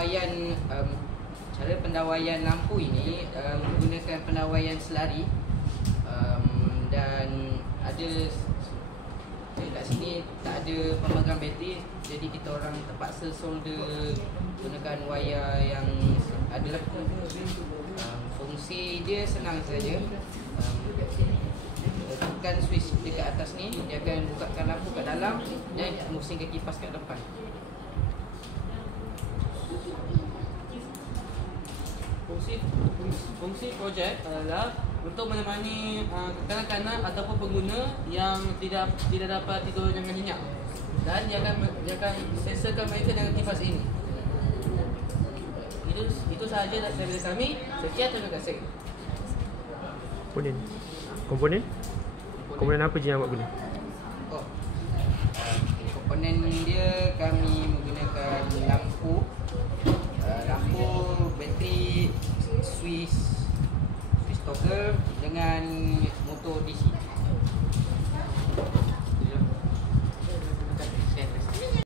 pendawaian cara pendawaian lampu ini menggunakan pendawaian selari, dan ada kat sini tak ada pemegang bateri, jadi kita orang terpaksa solder gunakan wayar yang adalah fungsi dia senang saja. Tekan switch dekat atas ni, dia akan bukakan lampu kat dalam dan pusingkan kipas kat depan. Fungsi projek adalah untuk menemani kanak-kanak ataupun pengguna yang tidak dapat tidur dengan nyenyak, dan dia akan sesakan mereka dengan kipas ini. Itu sahaja daripada kami. Sekian, terima kasih. Komponen apa je yang awak guna? Komponen dia kami menggunakan lampu, bateri, switch toggle dengan motor DC.